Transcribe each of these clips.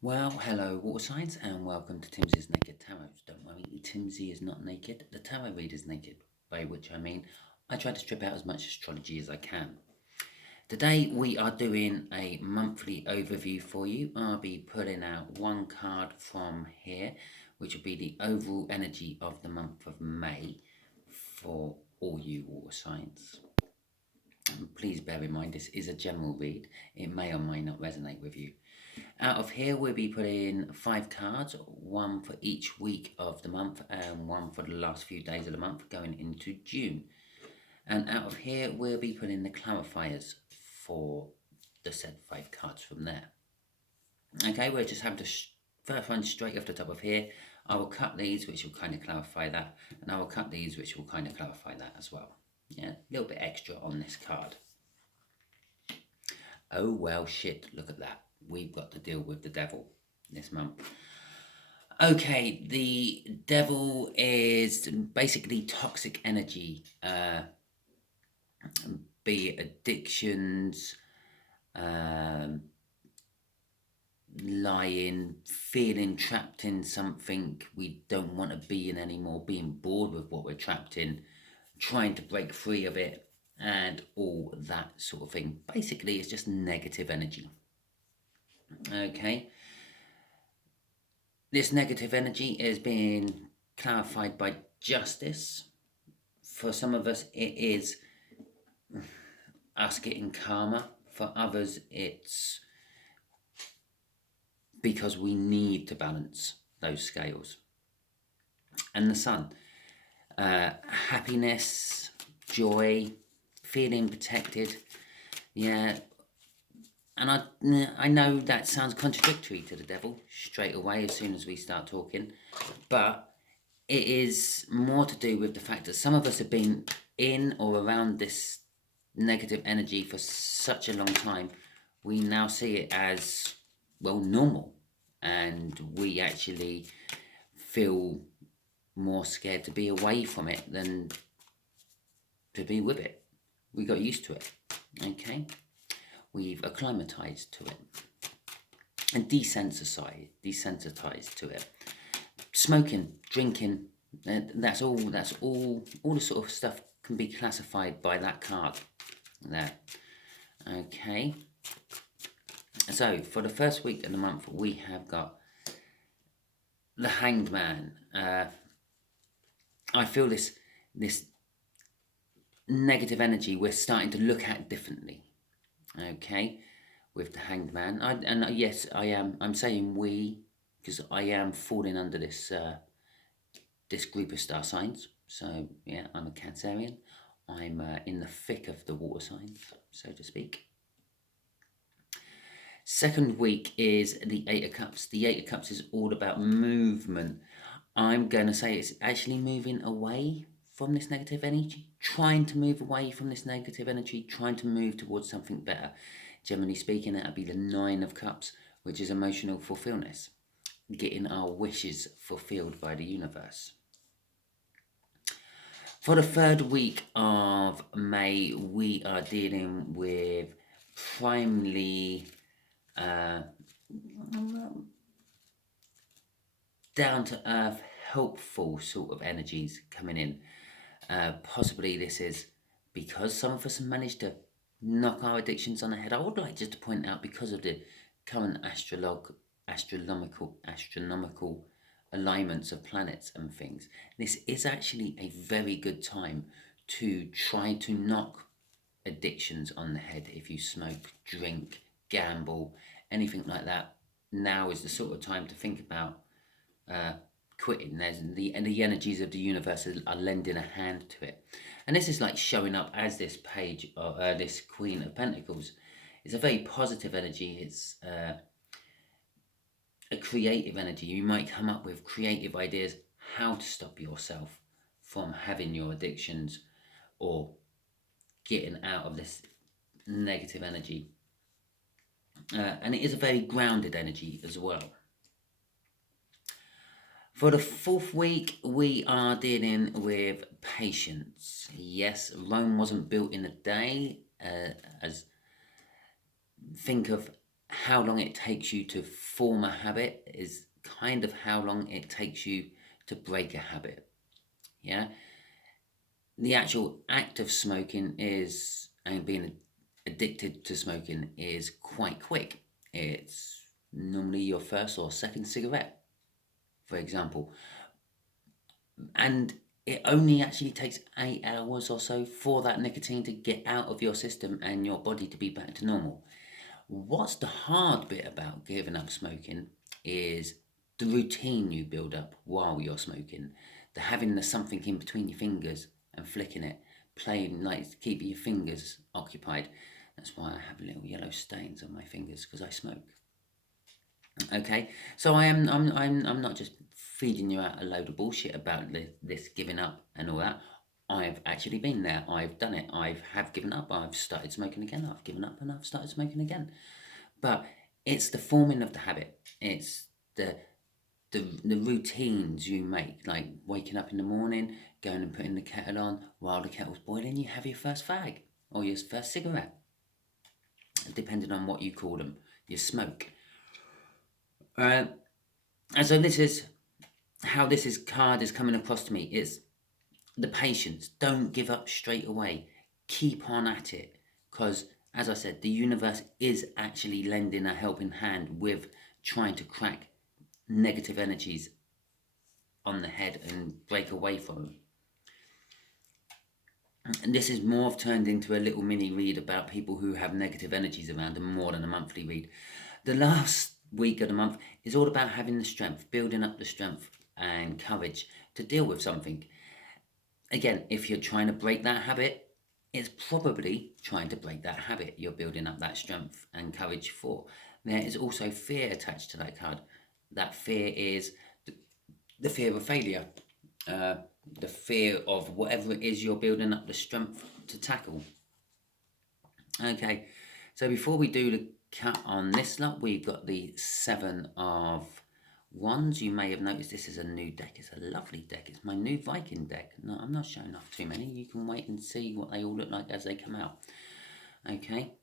Well, hello, water signs, and welcome to Timsy's Naked Tarot. Don't worry, Timsy is not naked. The tarot reader's naked, by which I mean I try to strip out as much astrology as I can. Today we are doing a monthly overview for you. I'll be pulling out one card from here, which will be the overall energy of the month of May for all you water signs. Please bear in mind this is a general read. It may or may not resonate with you. Out of here, we'll be putting 5 cards, one for each week of the month and one for the last few days of the month going into June. And out of here, we'll be putting the clarifiers for the said 5 cards from there. Okay, we'll just have the first one straight off the top of here. I will cut these, which will kind of clarify that, and I will cut these, which will kind of clarify that as well. Yeah, a little bit extra on this card. Oh, well, shit, look at that. We've got to deal with the devil this month. Okay, the devil is basically toxic energy, be it addictions, lying, feeling trapped in something we don't want to be in anymore, being bored with what we're trapped in, trying to break free of it, and all that sort of thing. Basically, it's just negative energy. Okay, this negative energy is being clarified by justice. For some of us, it is us getting karma. For others, it's because we need to balance those scales. And the sun, happiness, joy, feeling protected. Yeah, and I know that sounds contradictory to the devil straight away as soon as we start talking, but it is more to do with the fact that some of us have been in or around this negative energy for such a long time. We now see it as, well, normal, and we actually feel more scared to be away from it than to be with it. We got used to it, okay? We've acclimatized to it and desensitized to it. Smoking, drinking, that's all the sort of stuff can be classified by that card there. Okay, so for the first week of the month, we have got the Hanged Man. I feel this negative energy we're starting to look at differently. Okay, with the Hanged Man. Yes, I'm saying we, because I am falling under this this group of star signs. So yeah, I'm a Cancerian. I'm in the thick of the water signs, so to speak. Second week is the Eight of Cups. The Eight of Cups is all about movement. I'm going to say it's actually moving away from this negative energy, trying to move away from this negative energy, trying to move towards something better. Generally speaking, that would be the Nine of Cups, which is emotional fulfillment, getting our wishes fulfilled by the universe. For the third week of May, we are dealing with primarily down-to-earth, helpful sort of energies coming in. Possibly this is because some of us have managed to knock our addictions on the head. I would like just to point out, because of the current astronomical alignments of planets and things, this is actually a very good time to try to knock addictions on the head. If you smoke, drink, gamble, anything like that, now is the sort of time to think about quitting. There's the energies of the universe are lending a hand to it, and this is like showing up as this page of this Queen of Pentacles. It's a very positive energy. It's a creative energy. You might come up with creative ideas how to stop yourself from having your addictions or getting out of this negative energy. And it is a very grounded energy as well. For the fourth week, we are dealing with patience. Yes, Rome wasn't built in a day. As think of how long it takes you to form a habit is kind of how long it takes you to break a habit. Yeah. The actual act of smoking is, and being addicted to smoking is quite quick. It's normally your first or second cigarette, for example. And it only actually takes 8 hours or so for that nicotine to get out of your system and your body to be back to normal. What's the hard bit about giving up smoking is the routine you build up while you're smoking. The having the something in between your fingers and flicking it, playing like keeping your fingers occupied. That's why I have little yellow stains on my fingers, because I smoke. Okay, so I'm not just feeding you out a load of bullshit about this giving up and all that. I've actually been there. I've done it. I have given up. I've started smoking again. I've given up and I've started smoking again. But it's the forming of the habit. It's the routines you make, like waking up in the morning, going and putting the kettle on. While the kettle's boiling, you have your first fag or your first cigarette, depending on what you call them, your smoke. And so this is how card is coming across to me. It's the patience. Don't give up straight away. Keep on at it, because as I said, the universe is actually lending a helping hand with trying to crack negative energies on the head and break away from them. And this is more turned into a little mini read about people who have negative energies around them, more than a monthly read. The last week of the month is all about having the strength, building up the strength and courage to deal with something. Again, if you're trying to break that habit, it's probably trying to break that habit you're building up that strength and courage for. There is also fear attached to that card. That fear is the fear of failure, the fear of whatever it is you're building up the strength to tackle. Okay, so before we do the cut on this lot, we've got the 7 of Wands. You may have noticed this is a new deck. It's a lovely deck. It's my new Viking deck. No, I'm not showing off too many. You can wait and see what they all look like as they come out. Okay.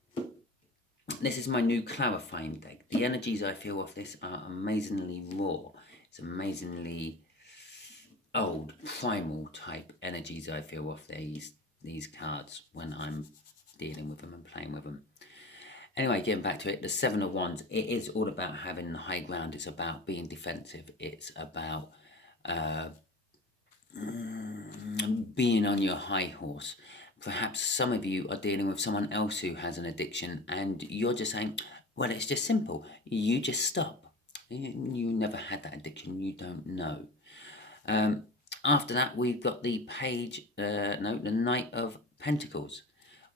This is my new clarifying deck. The energies I feel off this are amazingly raw. It's amazingly old, primal type energies I feel off these cards when I'm dealing with them and playing with them. Anyway, getting back to it, the 7 of Wands, it is all about having the high ground. It's about being defensive. It's about being on your high horse. Perhaps some of you are dealing with someone else who has an addiction and you're just saying, well, it's just simple. You just stop. You never had that addiction. You don't know. After that, we've got the the Night of Pentacles,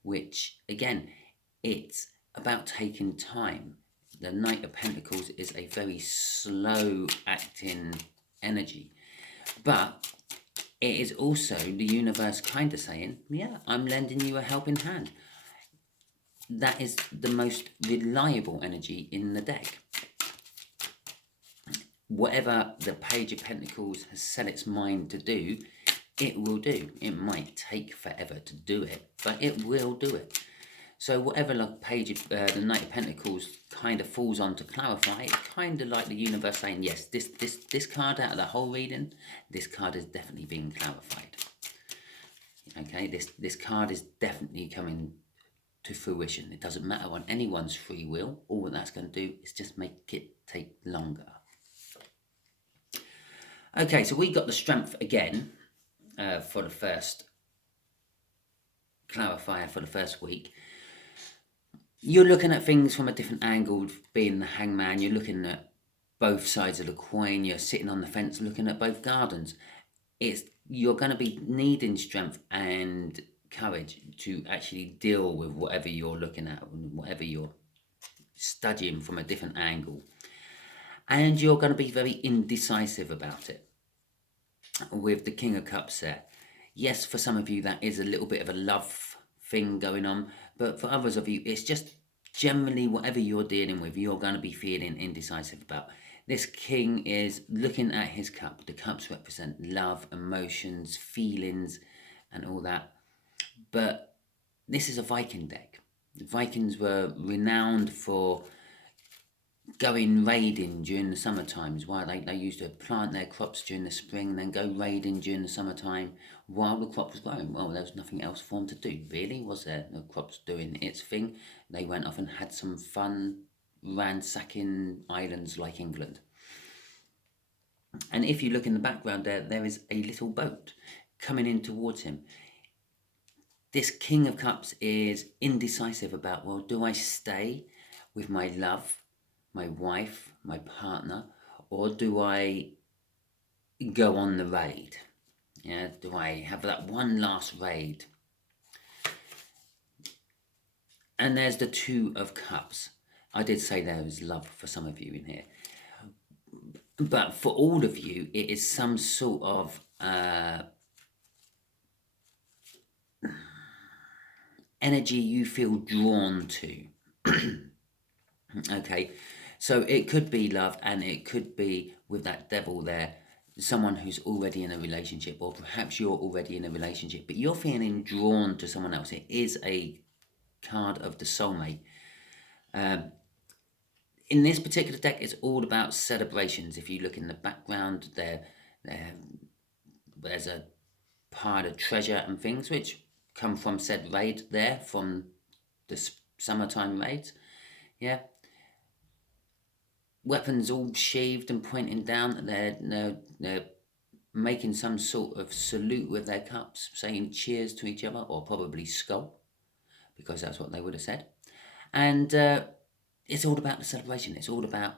which, again, it's about taking time. The Knight of Pentacles is a very slow acting energy, but it is also the universe kind of saying, yeah, I'm lending you a helping hand. That is the most reliable energy in the deck. Whatever the Page of Pentacles has set its mind to do, it will do. It might take forever to do it, but it will do it. So whatever the Knight of Pentacles kind of falls on to clarify, it's kind of like the universe saying, yes, this card out of the whole reading, this card is definitely being clarified. Okay, this card is definitely coming to fruition. It doesn't matter on anyone's free will. All that's going to do is just make it take longer. Okay, so we got the strength again for the first clarifier for the first week. You're looking at things from a different angle, being the hangman. You're looking at both sides of the coin. You're sitting on the fence looking at both gardens. You're going to be needing strength and courage to actually deal with whatever you're looking at, whatever you're studying from a different angle. And you're going to be very indecisive about it. With the King of Cups there. Yes, for some of you that is a little bit of a love thing going on, but for others of you, it's just generally whatever you're dealing with, you're going to be feeling indecisive about. This king is looking at his cup. The cups represent love, emotions, feelings, and all that. But this is a Viking deck. The Vikings were renowned for going raiding during the summer times, while they used to plant their crops during the spring and then go raiding during the summertime while the crop was growing. Well, there was nothing else for them to do, really, was there? The crop's doing its thing. They went off and had some fun ransacking islands like England. And if you look in the background there is a little boat coming in towards him. This King of Cups is indecisive about, well, do I stay with my love, my wife, my partner, or do I go on the raid? Yeah, do I have that one last raid? And there's the Two of Cups. I did say there was love for some of you in here. But for all of you, it is some sort of energy you feel drawn to. Okay, so it could be love, and it could be with that devil there, someone who's already in a relationship, or perhaps you're already in a relationship, but you're feeling drawn to someone else. It is a card of the soulmate. In this particular deck, it's all about celebrations. If you look in the background, there's a pile of treasure and things which come from said raid there, from the summertime raids. Yeah. Weapons all sheathed and pointing down. They're making some sort of salute with their cups, saying cheers to each other, or probably skull, because that's what they would have said. And it's all about the celebration. It's all about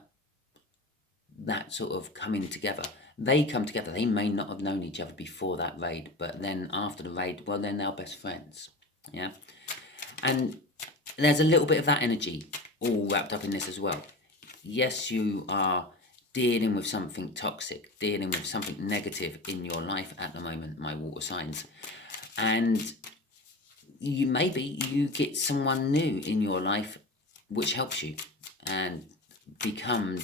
that sort of coming together. They come together. They may not have known each other before that raid, but then after the raid, well, they're now best friends. Yeah. And there's a little bit of that energy all wrapped up in this as well. Yes, you are dealing with something toxic, dealing with something negative in your life at the moment, my water signs. And maybe you get someone new in your life which helps you and become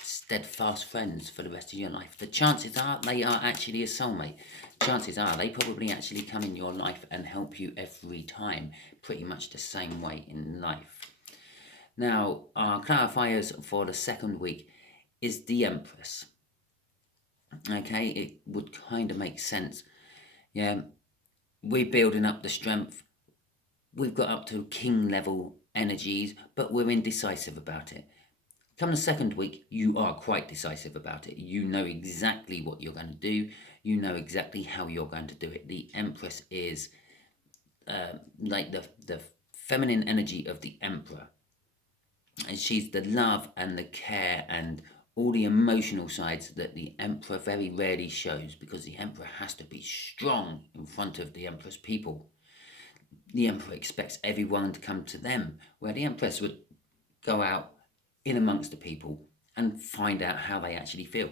steadfast friends for the rest of your life. The chances are they are actually a soulmate. Chances are they probably actually come in your life and help you every time, pretty much the same way in life. Now, our clarifiers for the second week is the Empress. Okay, it would kind of make sense. Yeah, we're building up the strength. We've got up to king level energies, but we're indecisive about it. Come the second week, you are quite decisive about it. You know exactly what you're going to do. You know exactly how you're going to do it. The Empress is like the feminine energy of the Emperor. And she's the love and the care and all the emotional sides that the Emperor very rarely shows, because the Emperor has to be strong in front of the Empress people. The Emperor expects everyone to come to them, where the Empress would go out in amongst the people and find out how they actually feel.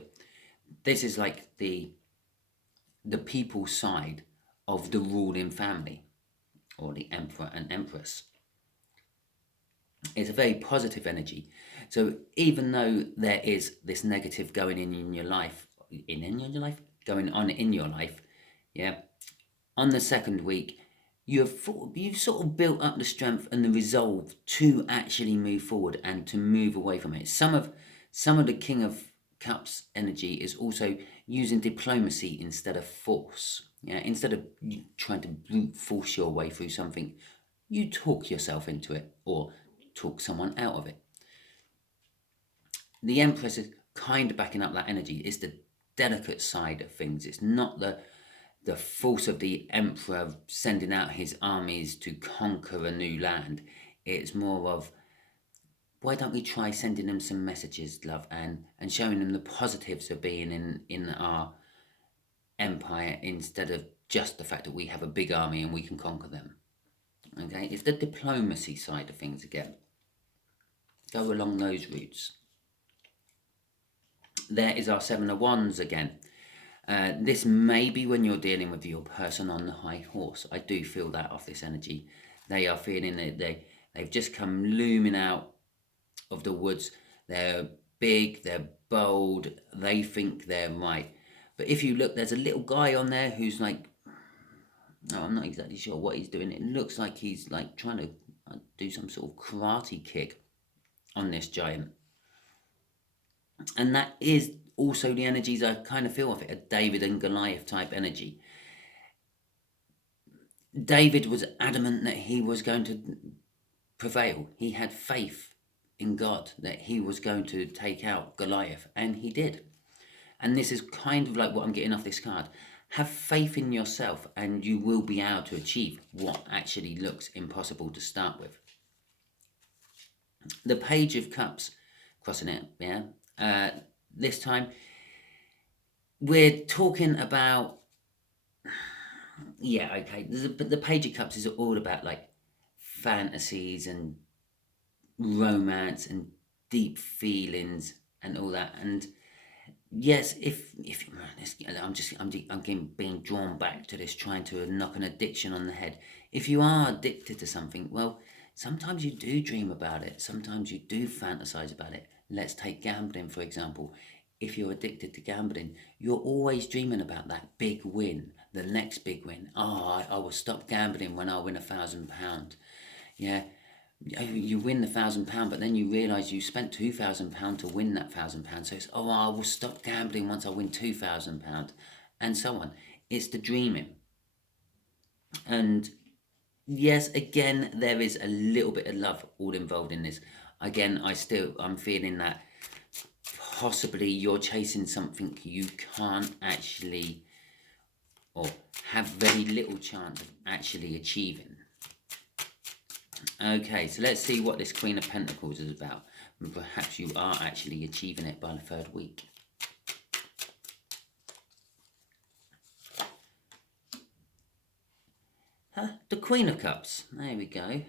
This is like the people side of the ruling family, or the Emperor and Empress. It's a very positive energy. So even though there is this negative going in your life, going on in your life, yeah, on the second week, you've sort of built up the strength and the resolve to actually move forward and to move away from it. Some of the King of Cups energy is also using diplomacy instead of force. Yeah, instead of trying to brute force your way through something, you talk yourself into it, or talk someone out of it. The Empress is kind of backing up that energy. It's the delicate side of things. It's not the force of the Emperor sending out his armies to conquer a new land. It's more of, why don't we try sending them some messages, love, and showing them the positives of being in our empire, instead of just the fact that we have a big army and we can conquer them. Okay, it's the diplomacy side of things again. Go along those routes. There is our Seven of Wands again. This may be when you're dealing with your person on the high horse. I do feel that off this energy. They are feeling that they've just come looming out of the woods. They're big, they're bold, they think they're right. But if you look, there's a little guy on there who's like, no, I'm not exactly sure what he's doing. It looks like he's like trying to do some sort of karate kick on this giant. And that is also the energies I kind of feel of it, a David and Goliath type energy. David was adamant that he was going to prevail. He had faith in God that he was going to take out Goliath, and he did. And this is kind of like what I'm getting off this card. Have faith in yourself and you will be able to achieve what actually looks impossible to start with. The Page of Cups, crossing it, yeah. This time, we're talking about, yeah, okay. The Page of Cups is all about like fantasies and romance and deep feelings and all that. And yes, if I'm getting being drawn back to this, trying to knock an addiction on the head. If you are addicted to something, well, sometimes you do dream about it. Sometimes you do fantasize about it. Let's take gambling, for example. If you're addicted to gambling, you're always dreaming about that big win, the next big win. Oh, I will stop gambling when I win £1,000. Yeah, you win the £1,000, but then you realise you spent £2,000 to win that £1,000. So it's, oh, I will stop gambling once I win £2,000, and so on. It's the dreaming. And yes, again, there is a little bit of love all involved in this. Again, I'm feeling that possibly you're chasing something you can't actually, or have very little chance of actually achieving. Okay, so let's see what this Queen of Pentacles is about. And perhaps you are actually achieving it by the third week. The Queen of Cups. There we go.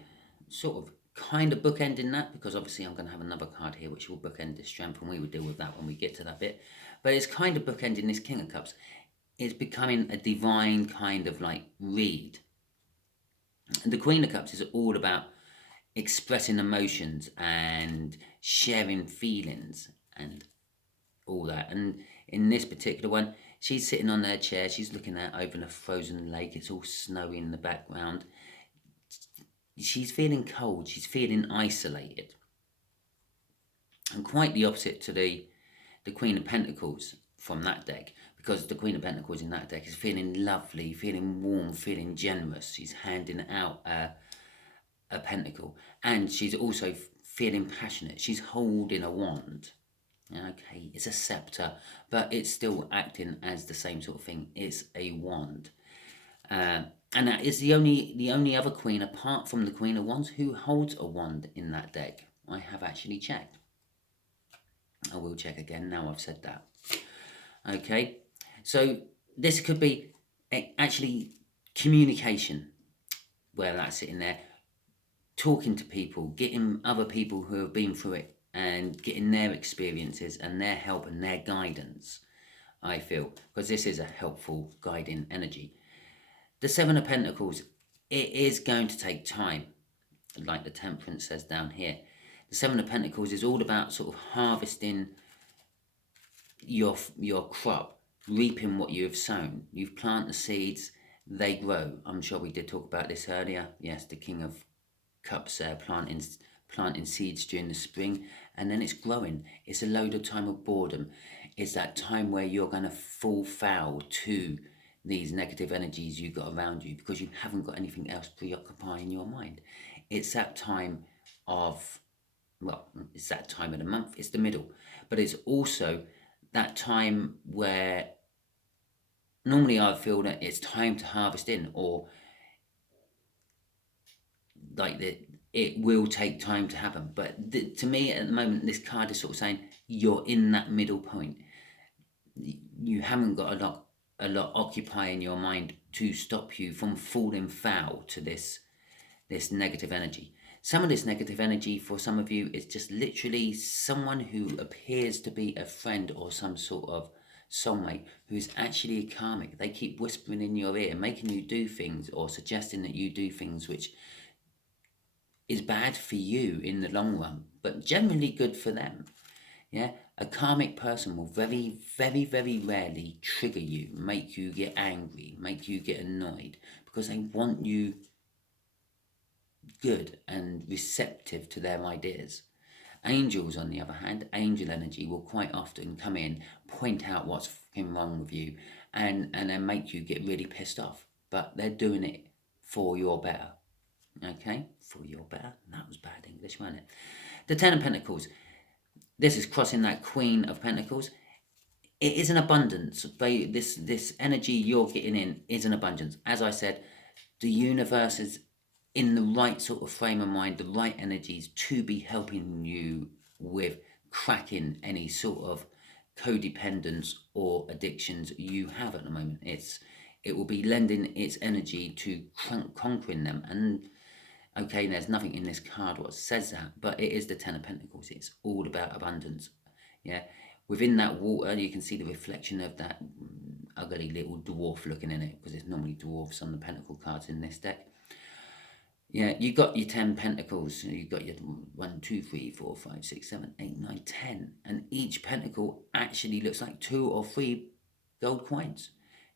Sort of kind of bookending that, because obviously I'm going to have another card here which will bookend this strength, and we will deal with that when we get to that bit. But it's kind of bookending this King of Cups. It's becoming a divine kind of like read. And the Queen of Cups is all about expressing emotions and sharing feelings and all that. And in this particular one, she's sitting on her chair, she's looking out over the frozen lake, it's all snowy in the background. She's feeling cold, she's feeling isolated. And quite the opposite to the Queen of Pentacles from that deck, because the Queen of Pentacles in that deck is feeling lovely, feeling warm, feeling generous. She's handing out a pentacle, and she's also feeling passionate. She's holding a wand. Okay, it's a scepter, but it's still acting as the same sort of thing. It's a wand, and that is the only other queen apart from the Queen of Wands who holds a wand in that deck. I have actually checked. I will check again now I've said that. Okay, so this could be actually communication, where that's sitting there, talking to people, getting other people who have been through it and getting their experiences and their help and their guidance, I feel, because this is a helpful guiding energy. The Seven of Pentacles, it is going to take time, like the Temperance says down here. The Seven of Pentacles is all about sort of harvesting your crop, reaping what you have sown. You've planted the seeds, they grow. I'm sure we did talk about this earlier. Yes, the King of Cups planting seeds during the spring, and then it's growing. It's a load of time of boredom. It's that time where you're going to fall foul to these negative energies you've got around you because you haven't got anything else preoccupying your mind. It's that time of, well, it's that time of the month, it's the middle, but it's also that time where normally I feel that it's time to harvest in, or like it will take time to happen. But to me at the moment, this card is sort of saying you're in that middle point. You haven't got a lot occupying your mind to stop you from falling foul to this negative energy. Some of this negative energy for some of you is just literally someone who appears to be a friend or some sort of soulmate who's actually a karmic. They keep whispering in your ear, making you do things or suggesting that you do things which is bad for you in the long run, but generally good for them. Yeah, a karmic person will very, very, very rarely trigger you, make you get angry, make you get annoyed, because they want you good and receptive to their ideas. Angels, on the other hand, angel energy will quite often come in, point out what's fucking wrong with you, and then make you get really pissed off. But they're doing it for your better. Okay? For your better. That was bad English, wasn't it? The Ten of Pentacles. This is crossing that Queen of Pentacles. It is an abundance. This energy you're getting in is an abundance. As I said, the universe is in the right sort of frame of mind, the right energies to be helping you with cracking any sort of codependence or addictions you have at the moment. It will be lending its energy to conquering them. And okay, there's nothing in this card what says that, but it is the Ten of Pentacles. It's all about abundance. Yeah. Within that water, you can see the reflection of that ugly little dwarf looking in it, because there's normally dwarfs on the pentacle cards in this deck. Yeah, you got your 10 pentacles. You got your 1, 2, 3, 4, 5, 6, 7, 8, 9, 10. And each pentacle actually looks like 2 or 3 gold coins.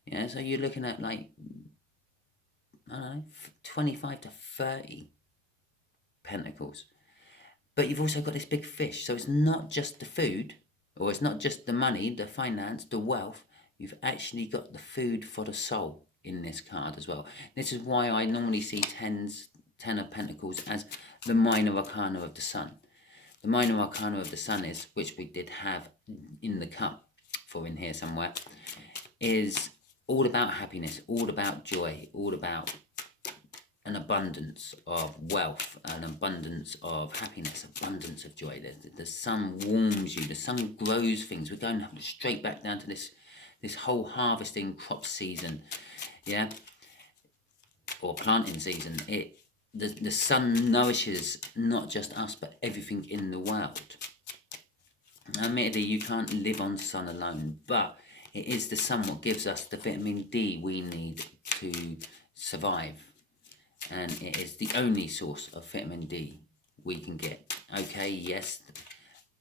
Yeah, so you're looking at like, I don't know, 25 to 30 pentacles. But you've also got this big fish. So it's not just the food, or it's not just the money, the finance, the wealth. You've actually got the food for the soul in this card as well. This is why I normally see 10 of Pentacles as the minor arcana of the sun. The minor arcana of the sun is, which we did have in the cup for in here somewhere, is all about happiness, all about joy, all about an abundance of wealth, an abundance of happiness, abundance of joy. The sun warms you, the sun grows things. We're going straight back down to this whole harvesting crop season, yeah, or planting season. The sun nourishes not just us, but everything in the world. Admittedly, you can't live on sun alone, but it is the sun what gives us the vitamin D we need to survive. And it is the only source of vitamin D we can get. Okay, yes,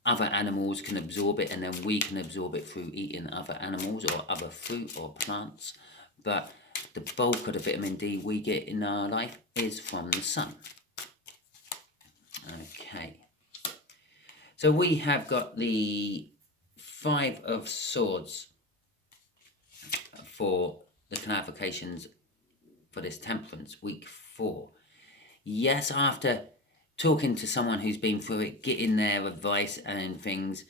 other animals can absorb it, and then we can absorb it through eating other animals or other fruit or plants. But the bulk of the vitamin D we get in our life is from the sun. Okay. So we have got the 5 of Swords for the clarifications for this Temperance week 4. Yes, after talking to someone who's been through it, getting their advice and things,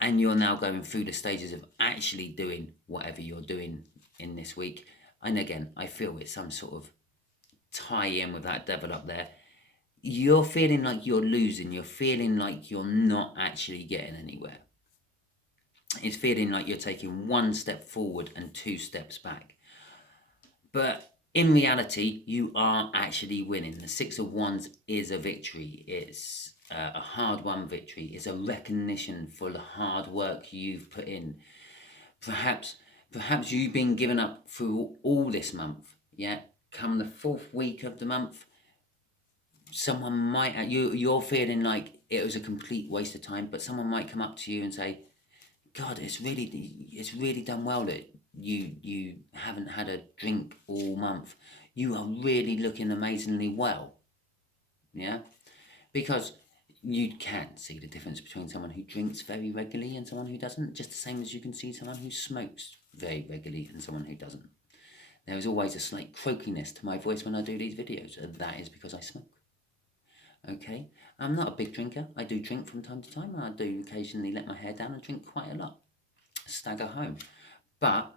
and you're now going through the stages of actually doing whatever you're doing in this week. And again, I feel it's some sort of tie-in with that devil up there. You're feeling like you're losing. You're feeling like you're not actually getting anywhere. It's feeling like you're taking 1 step forward and 2 steps back. But in reality, you are actually winning. The 6 of Wands is a victory. It's a hard-won victory. It's a recognition for the hard work you've put in. Perhaps you've been given up through all this month. Yeah, come the 4th week of the month, someone might, you're feeling like it was a complete waste of time, but someone might come up to you and say, God, it's really done well that you haven't had a drink all month. You are really looking amazingly well. Yeah, because you can see the difference between someone who drinks very regularly and someone who doesn't, just the same as you can see someone who smokes very regularly and someone who doesn't. There is always a slight croakiness to my voice when I do these videos, and that is because I smoke. Okay, I'm not a big drinker. I do drink from time to time. I do occasionally let my hair down and drink quite a lot. Stagger home. But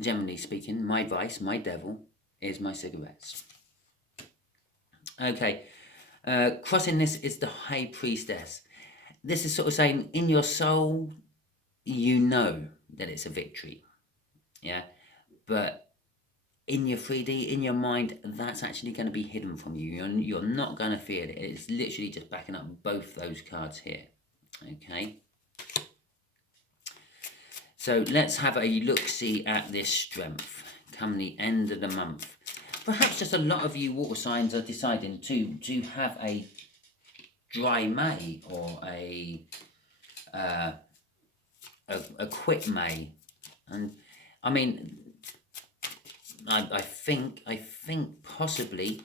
generally speaking, my vice, my devil, is my cigarettes. Okay, crossing this is the High Priestess. This is sort of saying, in your soul, you know that it's a victory. Yeah, but in your 3D, in your mind, that's actually going to be hidden from you. You're not going to feel it. It's literally just backing up both those cards here. Okay. So let's have a look-see at this strength come the end of the month. Perhaps just a lot of you water signs are deciding to have a dry May or a quick May. And I mean, I think possibly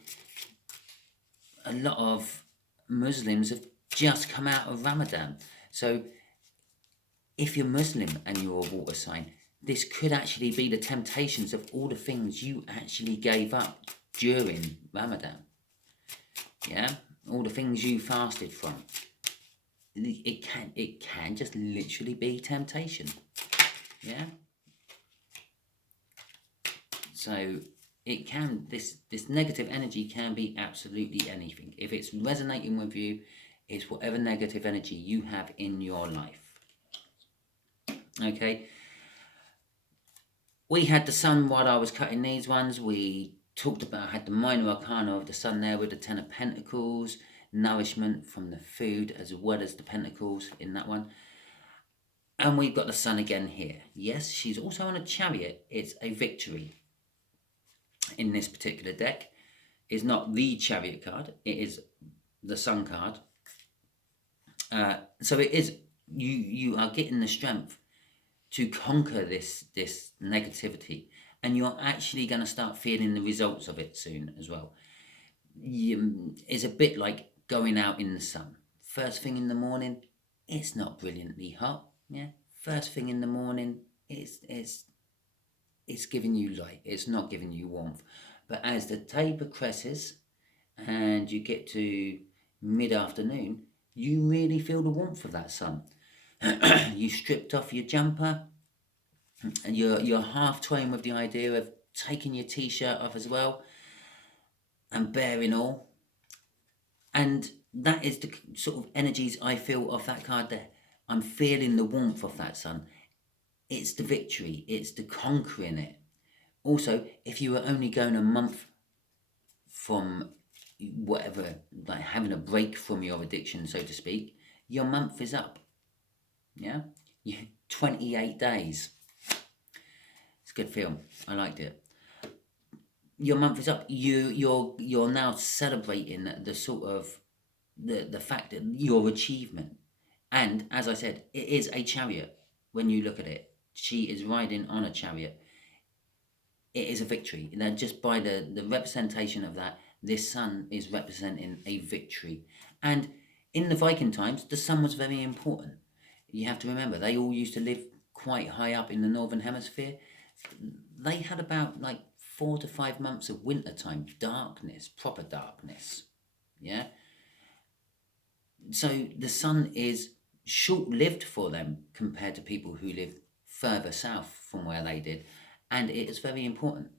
a lot of Muslims have just come out of Ramadan. So if you're Muslim and you're a water sign, this could actually be the temptations of all the things you actually gave up during Ramadan. Yeah? All the things you fasted from. It can just literally be temptation. Yeah? So it can, this negative energy can be absolutely anything. If it's resonating with you, it's whatever negative energy you have in your life. Okay? We had the sun while I was cutting these ones. We talked about, had the minor arcana of the sun there with the 10 of Pentacles, nourishment from the food as well as the Pentacles in that one. And we've got the sun again here. Yes, she's also on a chariot. It's a victory in this particular deck. It's not the chariot card. It is the sun card. So it is, you are getting the strength to conquer this negativity, and you're actually going to start feeling the results of it soon as well. It's a bit like going out in the sun. First thing in the morning, it's not brilliantly hot. Yeah, first thing in the morning, it's giving you light. It's not giving you warmth. But as the day progresses and you get to mid-afternoon, you really feel the warmth of that sun. You stripped off your jumper, and you're half toying with the idea of taking your t-shirt off as well and bearing all. And that is the sort of energies I feel of that card there. I'm feeling the warmth of that sun. It's the victory. It's the conquering it. Also, if you were only going a month from whatever, like having a break from your addiction, so to speak, your month is up. Yeah? 28 days. It's a good film. I liked it. Your month is up. You're now celebrating the sort of the fact that your achievement. And as I said, it is a chariot. When you look at it, she is riding on a chariot. It is a victory. And then just by the representation of that, this sun is representing a victory. And in the Viking times, the sun was very important. You have to remember, they all used to live quite high up in the northern hemisphere. They had about like 4 to 5 months of winter time, darkness, proper darkness. Yeah. So the sun is short-lived for them compared to people who live further south from where they did, and it is very important.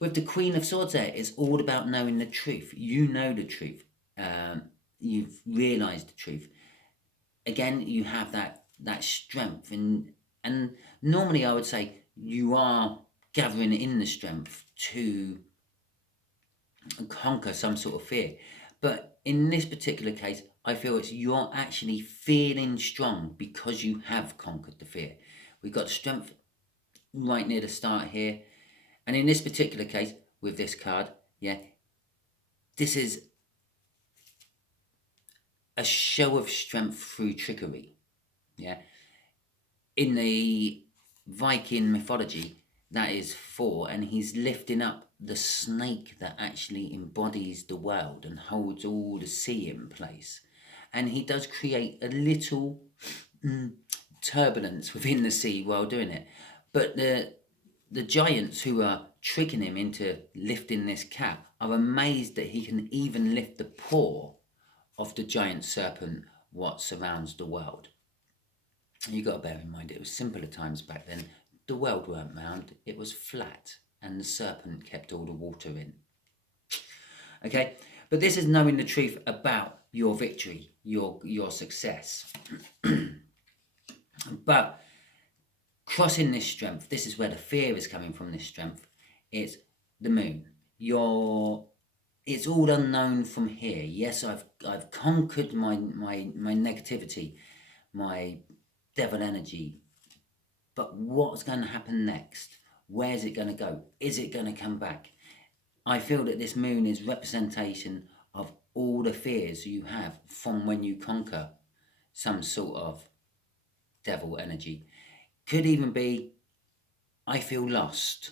With the Queen of Swords there, it's all about knowing the truth. You know the truth. You've realised the truth. Again, you have that strength, and normally I would say you are gathering in the strength to conquer some sort of fear. But in this particular case, I feel it's you're actually feeling strong because you have conquered the fear. We've got strength right near the start here. And in this particular case, with this card, yeah, this is a show of strength through trickery. Yeah. In the Viking mythology, that is Thor, and he's lifting up the snake that actually embodies the world and holds all the sea in place. And he does create a little turbulence within the sea while doing it. But the giants who are tricking him into lifting this cap are amazed that he can even lift the paw of the giant serpent what surrounds the world. You got to bear in mind, it was simpler times back then. The world weren't round, it was flat, and the serpent kept all the water in. Okay, but this is knowing the truth about your victory, your success. But crossing this strength, this is where the fear is coming from, this strength. It's the moon. It's all unknown from here. Yes, I've conquered my negativity, my devil energy. But what's going to happen next? Where's it going to go? Is it going to come back? I feel that this moon is representation of all the fears you have from when you conquer some sort of devil energy. Could even be, I feel lost.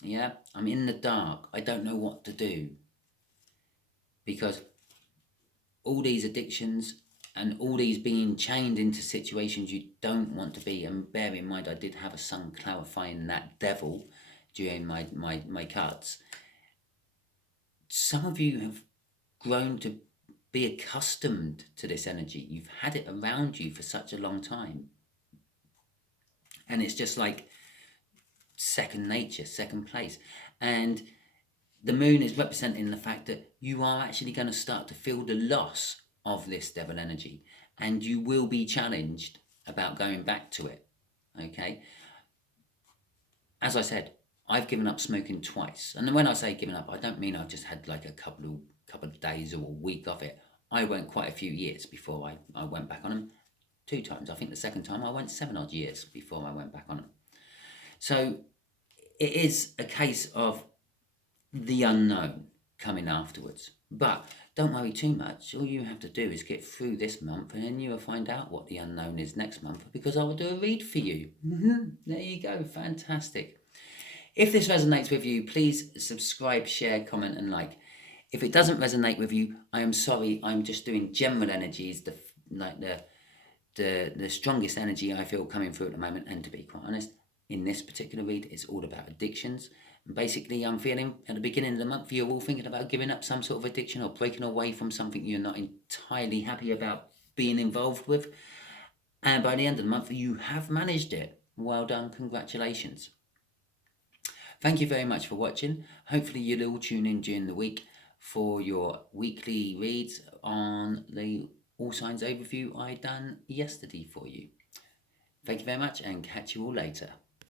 Yeah, I'm in the dark. I don't know what to do. Because all these addictions and all these being chained into situations you don't want to be. And bear in mind, I did have a sun clarifying that devil during my cuts. Some of you have grown to be accustomed to this energy. You've had it around you for such a long time. And it's just like second nature, second place. And the moon is representing the fact that you are actually going to start to feel the loss of this devil energy. And you will be challenged about going back to it. Okay? As I said, I've given up smoking twice. And when I say given up, I don't mean I've just had like a couple of days or a week of it. I went quite a few years before I went back on them. 2 times. I think the second time I went 7 odd years before I went back on them. So it is a case of the unknown coming afterwards. But don't worry too much. All you have to do is get through this month, and then you will find out what the unknown is next month, because I will do a read for you. There you go. Fantastic. If this resonates with you, please subscribe, share, comment, and like. If it doesn't resonate with you, I am sorry. I'm just doing general energies, the strongest energy I feel coming through at the moment. And to be quite honest, in this particular read, it's all about addictions. And basically, I'm feeling at the beginning of the month, you're all thinking about giving up some sort of addiction or breaking away from something you're not entirely happy about being involved with. And by the end of the month, you have managed it. Well done. Congratulations. Thank you very much for watching. Hopefully you'll all tune in during the week for your weekly reads on the All Signs overview I done yesterday for you. Thank you very much, and catch you all later.